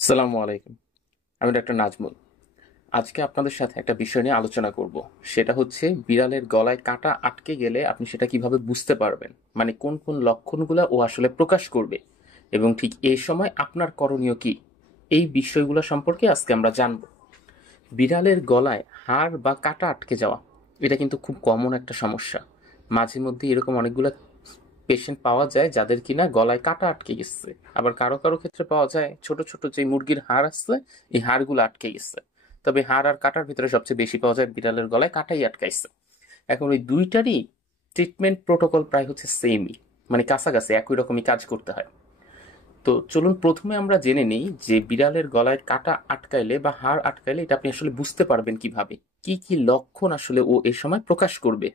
সালামু আলাইকুম। আমি ডক্টর নাজমুল। আজকে আপনাদের সাথে একটা বিষয় নিয়ে আলোচনা করব। সেটা হচ্ছে বিড়ালের গলায় কাঁটা আটকে গেলে আপনি সেটা কিভাবে বুঝতে পারবেন, মানে কোন কোন লক্ষণগুলো ও আসলে প্রকাশ করবে এবং ঠিক এই সময় আপনার করণীয় কি, এই বিষয়গুলো সম্পর্কে আজকে আমরা জানব। বিড়ালের গলায় হাড় বা কাঁটা আটকে যাওয়া এটা কিন্তু খুব কমন একটা সমস্যা। মাঝে মধ্যে এরকম অনেকগুলো পেশেন্ট পাওয়া যায় যাদের কিনা গলায় কাঁটা আটকে গেছে। আবার কারো কারো ক্ষেত্রে পাওয়া যায় ছোট ছোট যে মুরগির হাড় আছে এই হাড়গুলো আটকে গেছে। তবে হাড় আর কাঁটার ভিতরে সবচেয়ে বেশি পাওয়া যায় বিড়ালের গলায় কাঁটাই আটকাইছে। এখন ওই দুইটারই ট্রিটমেন্ট প্রোটোকল প্রায় হচ্ছে সেমই, মানে কাছাকাছি একই রকমই কাজ করতে হয়। তো চলুন প্রথমে আমরা জেনে নিই যে বিড়ালের গলায় কাঁটা আটকাইলে বা হাড় আটকাইলে এটা আপনি আসলে বুঝতে পারবেন কিভাবে, কি কি লক্ষণ আসলে ও এই সময় প্রকাশ করবে।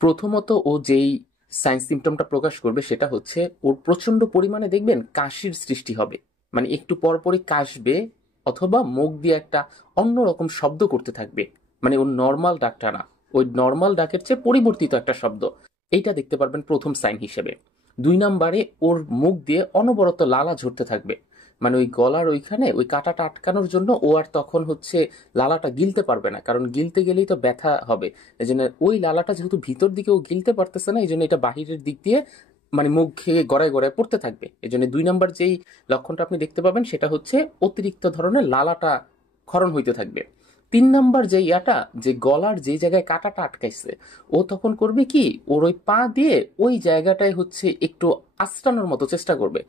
প্রথমত ও যেই সাইন সিমটমটা প্রকাশ করবে সেটা হচ্ছে ওর প্রচন্ড পরিমাণে দেখবেন কাশির সৃষ্টি হবে, মানে একটু পরপরই কাশবে অথবা মুখ দিয়ে একটা অন্যরকম শব্দ করতে থাকবে, মানে ওর নর্মাল ডাকটা না, ওই নর্মাল ডাকের চেয়ে পরিবর্তিত একটা শব্দ। এইটা দেখতে পারবেন প্রথম সাইন হিসেবে। দুই নাম্বারে ওর মুখ দিয়ে অনবরত লালা ঝরতে থাকবে, মানে ওই গলার ওইখানে ওই কাঁটাটা আটকানোর জন্য ও আর তখন হচ্ছে লালাটা গিলতে পারবে না, কারণ গিলতে গেলেই তো ব্যথা হবে। এই জন্য ওই লালাটা যেহেতু ভিতর দিকে ও গিলতে পারতেছে না, এই জন্য এটা বাহিরের দিক দিয়ে মানে মুখ খেয়ে গড়ায় গড়ায় পড়তে থাকবে। এই জন্য দুই নাম্বার যেই লক্ষণটা আপনি দেখতে পাবেন সেটা হচ্ছে অতিরিক্ত ধরনের লালাটা ক্ষরণ হইতে থাকবে। তিন নাম্বার যে ইয়াটা, যে গলার যে জায়গায় কাঁটাটা আটকাইছে, ও তখন করবে কি, ওর ওই পা দিয়ে ওই জায়গাটায় হচ্ছে একটু আঁচড়ানোর মতো চেষ্টা করবে,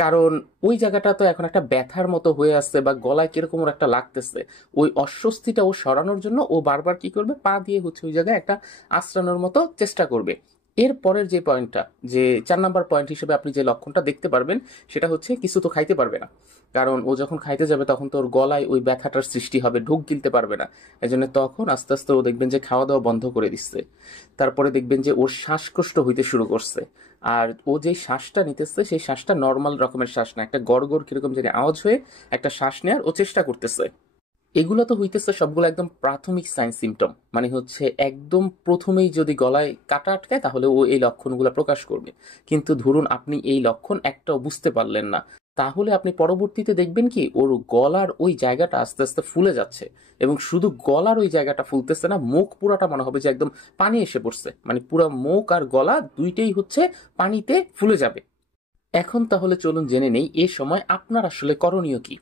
কারণ ওই জায়গাটা তো এখন একটা ব্যথার মতো হয়ে আসছে বা গলায় কিরকম ওর একটা লাগতেছে। ওই অস্বস্তিটা ও সরানোর জন্য ও বারবার কি করবে, পা দিয়ে হচ্ছে ওই জায়গায় একটা আঁচড়ানোর মতো চেষ্টা করবে। এর পরের যে পয়েন্টটা, যে 4 নাম্বার পয়েন্ট হিসেবে আপনি যে লক্ষণটা দেখতে পারবেন সেটা হচ্ছে কিছু তো খাইতে পারবে না, কারণ ও যখন খাইতে যাবে তখন তো ওর গলায় ওই ব্যথাটার সৃষ্টি হবে, ঢোক গিলতে পারবে না। এই জন্য তখন আস্তে আস্তে ও দেখবেন যে খাওয়া দাওয়া বন্ধ করে দিচ্ছে। তারপরে দেখবেন যে ওর শ্বাসকষ্ট হইতে শুরু করছে। আর ও যে শ্বাসটা নিতেছে সেই শ্বাসটা নর্মাল রকমের শ্বাস না, একটা গড় গড় কিরকম জানি আওয়াজ হয়ে একটা শ্বাস নেওয়ার ও চেষ্টা করতেছে। এগুলো তো হইতেছে সবগুলো একদম প্রাথমিক সাইন সিমটম, মানে হচ্ছে একদম প্রথমেই যদি গলায় কাটা আটকায় তাহলে ও এই লক্ষণগুলো প্রকাশ করবে। কিন্তু ধরুন আপনি এই লক্ষণ একটাও বুঝতে পারলেন না, তাহলে আপনি পরবর্তীতে দেখবেন কি ওর গলার ওই জায়গাটা আস্তে আস্তে ফুলে যাচ্ছে, এবং শুধু গলার ওই জায়গাটা ফুলতেছে না, মুখ পুরাটা মনে হবে যে একদম পানি এসে পড়ছে, মানে পুরো মুখ আর গলা দুইটাই হচ্ছে পানিতে ফুলে যাবে। এখন তাহলে চলুন জেনে নেই এই সময় আপনার আসলে করণীয় কি।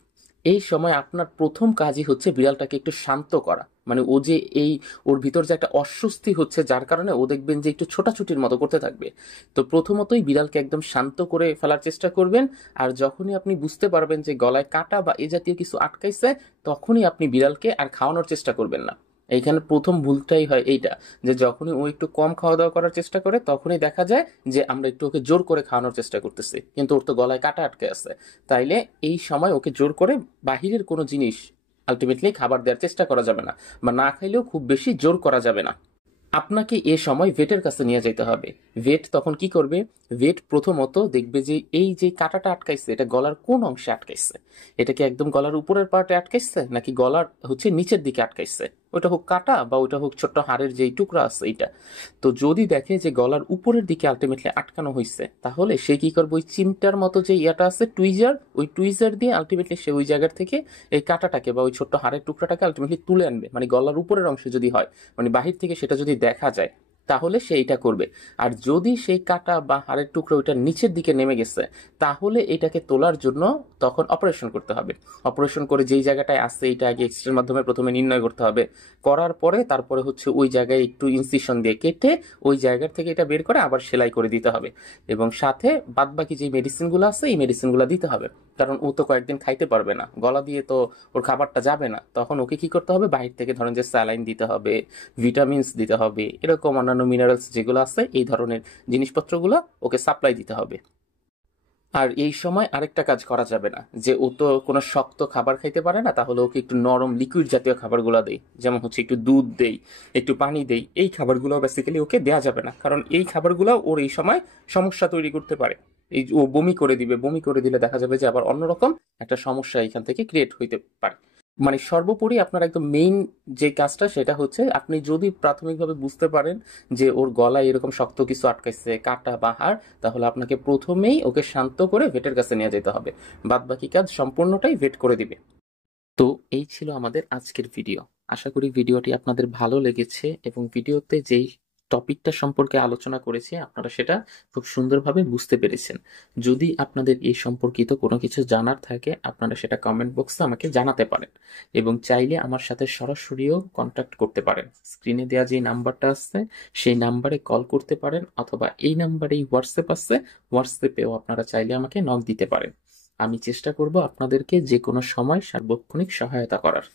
এই সময় আপনার প্রথম কাজই হচ্ছে বিড়ালটাকে একটু শান্ত করা, মানে ও যে এই ওর ভিতর যে একটা অস্বস্তি হচ্ছে যার কারণে ও দেখবেন যে একটু ছোটাছুটির মতো করতে থাকবে। তো প্রথমতই বিড়ালকে একদম শান্ত করে ফেলার চেষ্টা করবেন। আর যখনই আপনি বুঝতে পারবেন যে গলায় কাটা বা এ জাতীয় কিছু আটকাইছে, তখনই আপনি বিড়ালকে আর খাওয়ানোর চেষ্টা করবেন না। এইখানে প্রথম ভুলটাই হয় এইটা, যে যখনই ও একটু কম খাওয়া দাওয়া করার চেষ্টা করে তখনই দেখা যায় যে আমরা একটু ওকে জোর করে খাওয়ানোর চেষ্টা করতেছি, কিন্তু ওর তো গলায় কাটা আটকে আছে। তাইলে এই সময় ওকে জোর করে বাহিরের কোনো জিনিস আলটিমেটলি খাবার দেওয়ার চেষ্টা করা যাবে না, বা না খাইলেও খুব বেশি জোর করা যাবে না। আপনাকে এ সময় ভেটের কাছে নিয়ে যেতে হবে। ভেট তখন কি করবে, ভেট প্রথমত দেখবে যে এই যে কাঁটাটা আটকাইছে এটা গলার কোন অংশে আটকাইছে, এটা কি একদম গলার উপরের পার্টে আটকাইছে নাকি গলার হচ্ছে নিচের দিকে আটকাইছে, ওটা হোক কাটা বা ওটা হোক ছোট্ট হাড়ের যেই টুকরা আছে এইটা। তো যদি দেখে যে গলার উপরের দিকে আলটিমেটলি আটকানো হয়েছে, তাহলে সে কি করবে, ওই চিমটার মতো যে ইয়াটা আছে টুইজার, ওই টুইজার দিয়ে আলটিমেটলি সে ওই জায়গার থেকে এই কাঁটাটাকে বা ওই ছোট্ট হাড়ের টুকরাটাকে আলটিমেটলি তুলে আনবে, মানে গলার উপরের অংশে যদি হয়, মানে বাহির থেকে সেটা যদি দেখা যায় তাহলে সে এটা করবে। আর যদি সেই কাটা বা হাড়ের টুকরো ওইটার নিচের দিকে নেমে গেছে, তাহলে এটাকে তোলার জন্য তখন অপারেশন করতে হবে। অপারেশন করে যেই জায়গাটায় আছে এটা আগে এক্সরের মাধ্যমে প্রথমে নির্ণয় করতে হবে। করার পরে তারপরে হচ্ছে ওই জায়গায় একটু ইনসিশন দিয়ে কেটে ওই জায়গার থেকে এটা বের করে আবার সেলাই করে দিতে হবে, এবং সাথে বাদবাকি যে মেডিসিনগুলো আছে এই মেডিসিনগুলো দিতে হবে। কারণ ও তো কয়েকদিন খাইতে পারবে না, গলা দিয়ে তো ওর খাবারটা যাবে না, তখন ওকে কি করতে হবে, বাহির থেকে ধরেন যে স্যালাইন দিতে হবে, ভিটামিনস দিতে হবে, এরকম অন্যান্য মিনারেলস যেগুলো আছে এই ধরনের জিনিসপত্রগুলো ওকে সাপ্লাই দিতে হবে। আর এই সময় আরেকটা কাজ করা যাবে না, যে ও তো কোনো শক্ত খাবার খাইতে পারে না, তাহলে ওকে একটু নরম লিকুইড জাতীয় খাবারগুলো দেই, যেমন হচ্ছে একটু দুধ দেই, একটু পানি দেই। এই খাবারগুলো বেসিক্যালি ওকে দেয়া যাবে না, কারণ এই খাবারগুলো ওর এই সময় সমস্যা তৈরি করতে পারে। এই ও বমি করে দিবে, বমি করে দিলে দেখা যাবে যে আবার অন্যরকম একটা সমস্যা এখান থেকে ক্রিয়েট হইতে পারে। মানে সর্বোপরি আপনার একদম মেইন যে কাজটা সেটা হচ্ছে আপনি যদি প্রাথমিকভাবে বুঝতে পারেন যে ওর গলায় এরকম শক্ত কিছু আটকাইছে, কাটা বা হাড়, তাহলে আপনাকে প্রথমেই ওকে শান্ত করে ভেটের কাছে নিয়ে যেতে হবে। বাদ বাকি কাজ সম্পূর্ণটাই ভেট করে দিবে। তো এই ছিল আমাদের আজকের ভিডিও। আশা করি ভিডিওটি আপনাদের ভালো লেগেছে এবং ভিডিওতে যেই টপিকটা সম্পর্কে আলোচনা করেছি আপনারা সেটা খুব সুন্দরভাবে বুঝতে পেরেছেন। যদি আপনাদের এই সম্পর্কিত কোনো কিছু জানার থাকে আপনারা সেটা কমেন্ট বক্সে আমাকে জানাতে পারেন এবং চাইলে আমার সাথে সরাসরিও কন্ট্যাক্ট করতে পারেন। স্ক্রিনে দেওয়া যে নাম্বারটা আছে সেই নাম্বারে কল করতে পারেন, অথবা এই নাম্বারেই হোয়াটসঅ্যাপ আছে, হোয়াটসঅ্যাপেও আপনারা চাইলে আমাকে নক দিতে পারেন। আমি চেষ্টা করব আপনাদেরকে যে কোনো সময় সার্বক্ষণিক সহায়তা করার।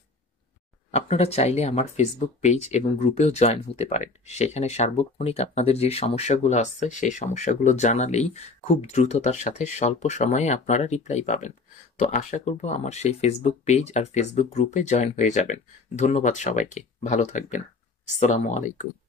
আপনারা চাইলে আমার ফেসবুক পেজ এবং গ্রুপেও জয়েন হতে পারেন। সেখানে সার্বক্ষণিক আপনাদের যে সমস্যাগুলো আছে সেই সমস্যাগুলো জানালেই খুব দ্রুততার সাথে স্বল্প সময়ে আপনারা রিপ্লাই পাবেন। তো আশা করব আমার সেই ফেসবুক পেজ আর ফেসবুক গ্রুপে জয়েন হয়ে যাবেন। ধন্যবাদ সবাইকে, ভালো থাকবেন। আসসালামু আলাইকুম।